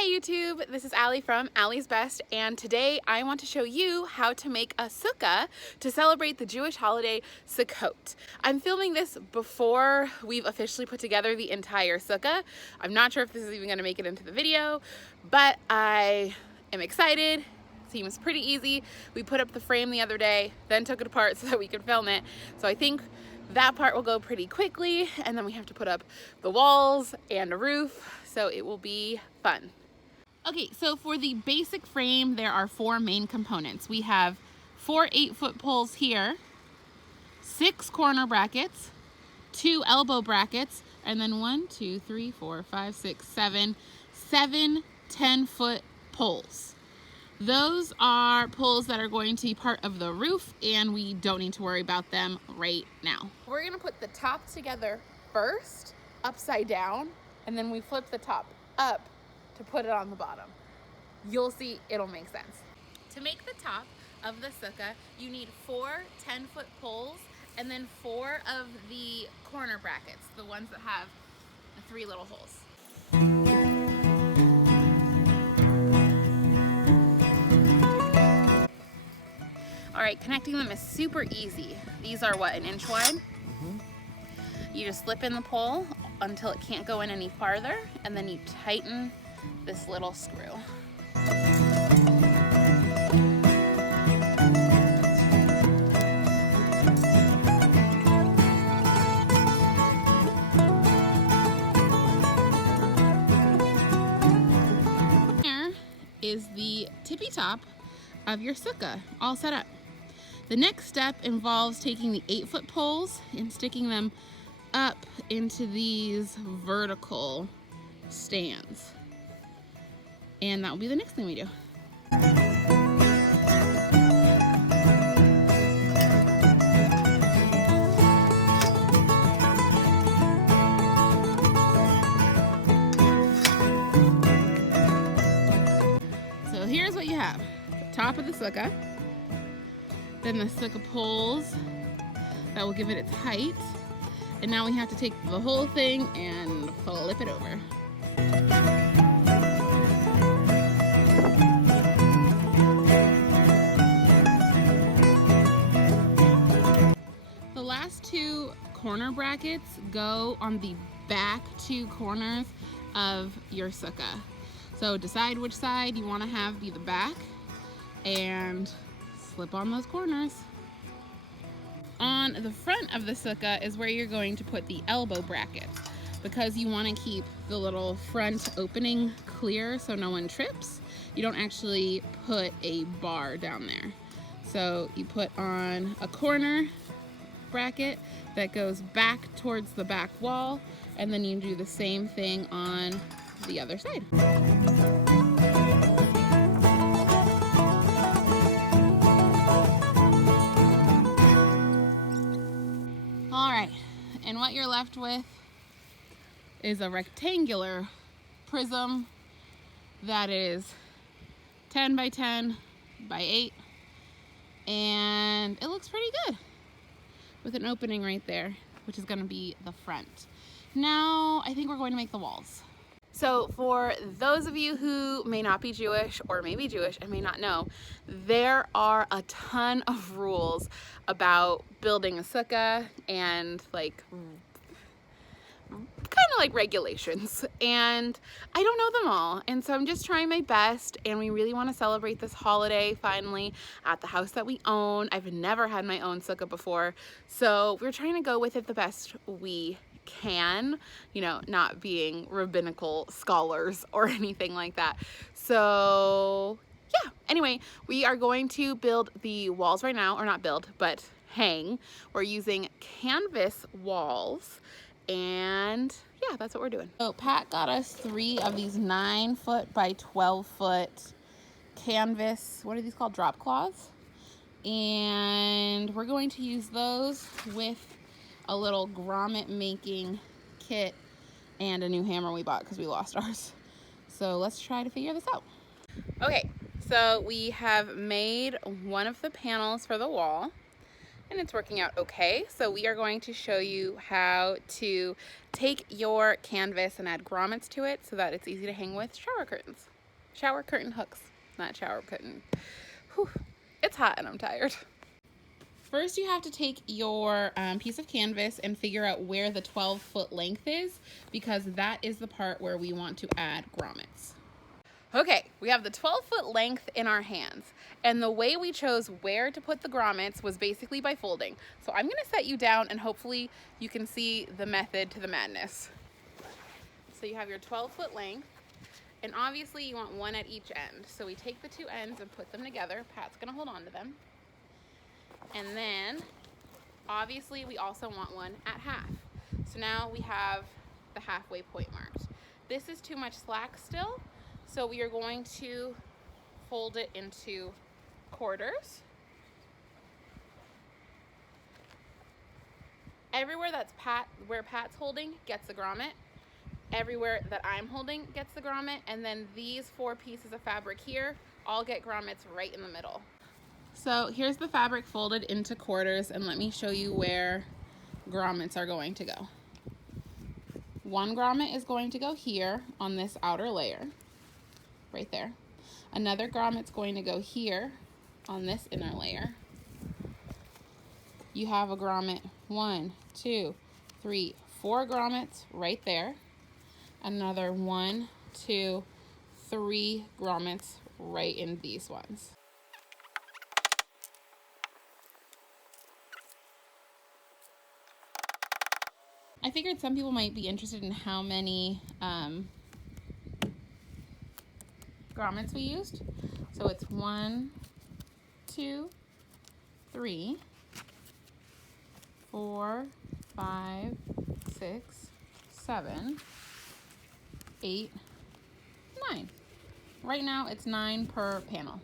Hi YouTube, this is Allie from Allie's Best, and today I want to show you how to make a sukkah to celebrate the Jewish holiday Sukkot. I'm filming this before we've officially put together the entire sukkah. I'm not sure if this is even going to make it into the video, but I am excited. Seems pretty easy. We put up the frame the other day, then took it apart so that we could film it. So I think that part will go pretty quickly, and then we have to put up the walls and a roof, so it will be fun. Okay, so for the basic frame, there are four main components. We have 4 8-foot poles here, 6 corner brackets, 2 elbow brackets, and then 1, 2, 3, 4, 5, 6, 7 10-foot poles. Those are poles that are going to be part of the roof, and we don't need to worry about them right now. We're gonna put the top together first, upside down, and then we flip the top up to put it on the bottom. You'll see, it'll make sense. To make the top of the sukkah, you need 4 10-foot poles and then 4 of the corner brackets, the ones that have the 3 little holes. All right, connecting them is super easy. These are what, 1 inch wide? You just slip in the pole until it can't go in any farther, and then you tighten this little screw. Here is the tippy top of your sukkah all set up. The next step involves taking the 8-foot poles and sticking them up into these vertical stands. And that will be the next thing we do. So here's what you have. The top of the sukkah, then the sukkah poles that will give it its height, and now we have to take the whole thing and flip it over. The last 2 corner brackets go on the back 2 corners of your sukkah. So decide which side you want to have be the back and slip on those corners. On the front of the sukkah is where you're going to put the elbow brackets, because you want to keep the little front opening clear so no one trips. You don't actually put a bar down there. So you put on a corner bracket that goes back towards the back wall, and then you do the same thing on the other side. And what you're left with is a rectangular prism that is 10 by 10 by 8, and it looks pretty good with an opening right there, which is going to be the front. Now I think we're going to make the walls. So for those of you who may not be Jewish or may be Jewish and may not know, there are a ton of rules about building a sukkah and kind of like regulations, and I don't know them all, and so I'm just trying my best, and we really want to celebrate this holiday finally at the house that we own. I've never had my own sukkah before, so we're trying to go with it the best we can, you know, not being rabbinical scholars or anything like that. So yeah, anyway, we are going to build the walls right now, or not build, but hang. We're using canvas walls, and yeah, that's what we're doing. So Pat got us 3 of these 9-foot by 12-foot canvas, what are these called, drop cloths, and we're going to use those with a little grommet making kit and a new hammer we bought because we lost ours. So let's try to figure this out. Okay, so we have made one of the panels for the wall, and it's working out okay. So we are going to show you how to take your canvas and add grommets to it so that it's easy to hang with shower curtains. Shower curtain hooks, not shower curtain. Whew, it's hot and I'm tired. First, you have to take your piece of canvas and figure out where the 12-foot length is, because that is the part where we want to add grommets. Okay, we have the 12-foot length in our hands, and the way we chose where to put the grommets was basically by folding. So I'm gonna set you down and hopefully you can see the method to the madness. So you have your 12-foot length, and obviously you want one at each end. So we take the two ends and put them together. Pat's gonna hold on to them. And then, obviously, we also want one at half. So now we have the halfway point marked. This is too much slack still, so we are going to fold it into quarters. Everywhere that's where Pat's holding gets the grommet. Everywhere that I'm holding gets the grommet, and then these 4 pieces of fabric here all get grommets right in the middle. So here's the fabric folded into quarters, and let me show you where grommets are going to go. One grommet is going to go here on this outer layer, right there. Another grommet's going to go here on this inner layer. You have a grommet, 1, 2, 3, 4 grommets right there. Another 1, 2, 3 grommets right in these ones. I figured some people might be interested in how many grommets we used. So it's 1, 2, 3, 4, 5, 6, 7, 8, 9. Right now it's 9 per panel.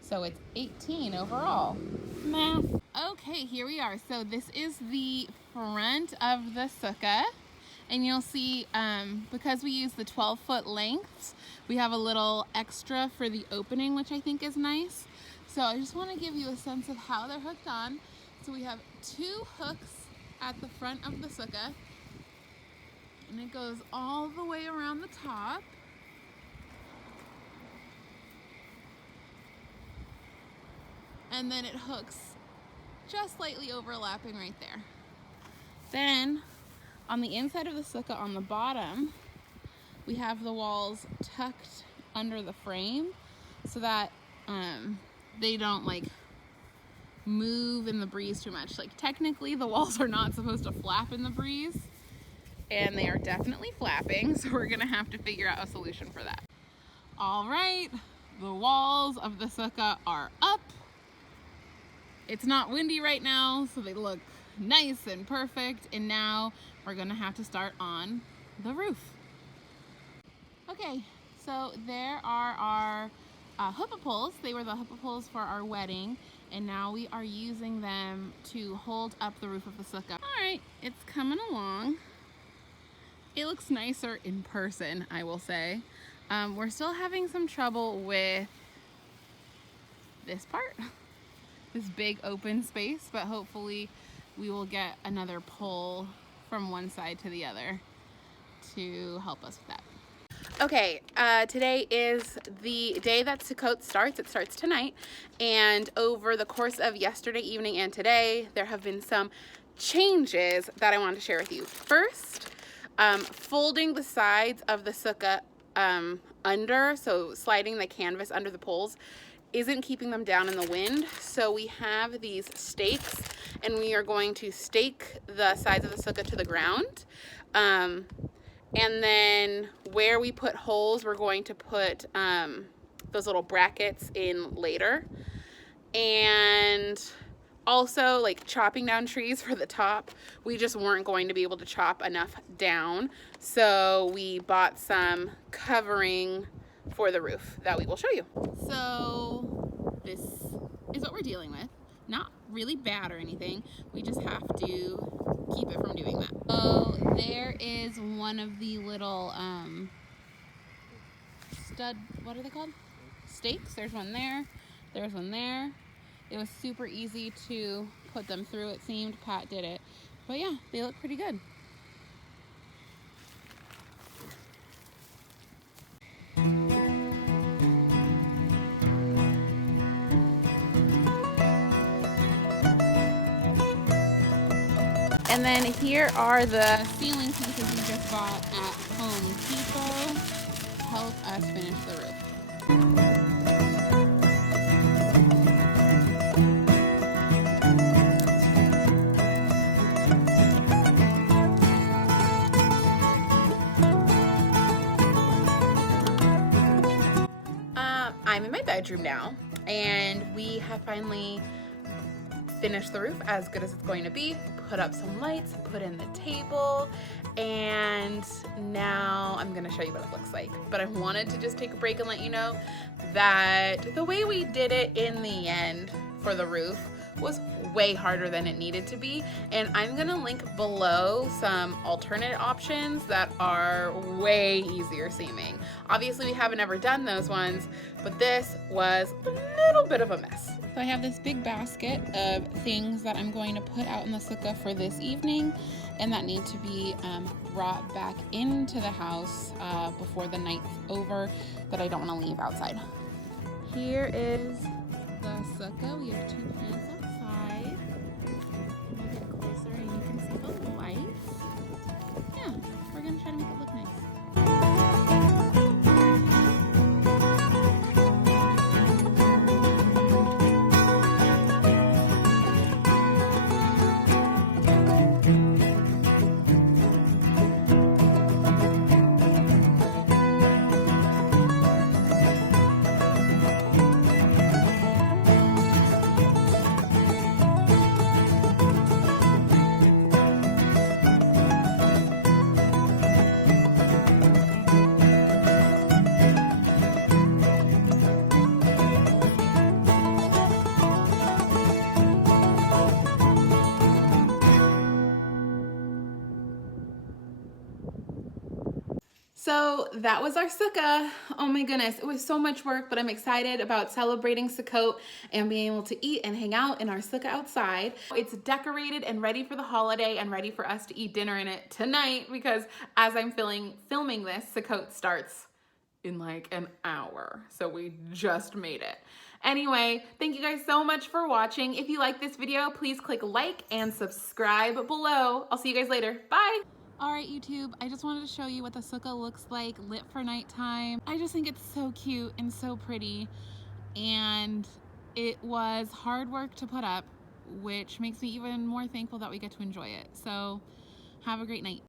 So it's 18 overall. Math. Okay, here we are. So this is the front of the sukkah. And you'll see, because we use the 12-foot lengths, we have a little extra for the opening, which I think is nice. So I just want to give you a sense of how they're hooked on. So we have 2 hooks at the front of the sukkah. And it goes all the way around the top. And then it hooks just slightly overlapping right there. Then on the inside of the sukkah on the bottom, we have the walls tucked under the frame so that they don't like move in the breeze too much. Like technically the walls are not supposed to flap in the breeze, and they are definitely flapping, so we're gonna have to figure out a solution for that. All right, the walls of the sukkah are up. It's not windy right now, so they look nice and perfect, and now we're gonna have to start on the roof. Okay, so there are our hoopah poles. They were the hoopah poles for our wedding, and now we are using them to hold up the roof of the sukkah. All right, it's coming along. It looks nicer in person, I will say. We're still having some trouble with this part. This big open space, but hopefully we will get another pole from one side to the other to help us with that. Okay, today is the day that Sukkot starts. It starts tonight, and over the course of yesterday evening and today, there have been some changes that I wanted to share with you. First, folding the sides of the sukkah under, so sliding the canvas under the poles, isn't keeping them down in the wind. So we have these stakes, and we are going to stake the sides of the sukkah to the ground. And then where we put holes, we're going to put those little brackets in later. And also, like chopping down trees for the top, we just weren't going to be able to chop enough down. So we bought some covering for the roof that we will show you. So this is what we're dealing with. Not really bad or anything. We just have to keep it from doing that. So there is one of the little what are they called? Stakes. There's one there. There's one there. It was super easy to put them through, it seemed. Pat did it. But yeah, they look pretty good. And then here are the ceiling pieces we just bought at Home Depot to help us finish the roof. I'm in my bedroom now, and we have finally finished the roof as good as it's going to be, put up some lights, put in the table, and now I'm gonna show you what it looks like. But I wanted to just take a break and let you know that the way we did it in the end for the roof was way harder than it needed to be, and I'm gonna link below some alternate options that are way easier seeming. Obviously we haven't ever done those ones, but this was a little bit of a mess. So I have this big basket of things that I'm going to put out in the sukkah for this evening and that need to be brought back into the house before the night's over, that I don't want to leave outside. Here is the sukkah. We have 2 plants outside. I'm gonna get closer and you can see the lights. Yeah, we're gonna try to make it look nice. So that was our sukkah. Oh my goodness, it was so much work, but I'm excited about celebrating Sukkot and being able to eat and hang out in our sukkah outside. It's decorated and ready for the holiday and ready for us to eat dinner in it tonight, because as I'm filming this, Sukkot starts in like an hour. So we just made it. Anyway, thank you guys so much for watching. If you like this video, please click like and subscribe below. I'll see you guys later. Bye. All right, YouTube, I just wanted to show you what the sukkah looks like lit for nighttime. I just think it's so cute and so pretty, and it was hard work to put up, which makes me even more thankful that we get to enjoy it. So have a great night.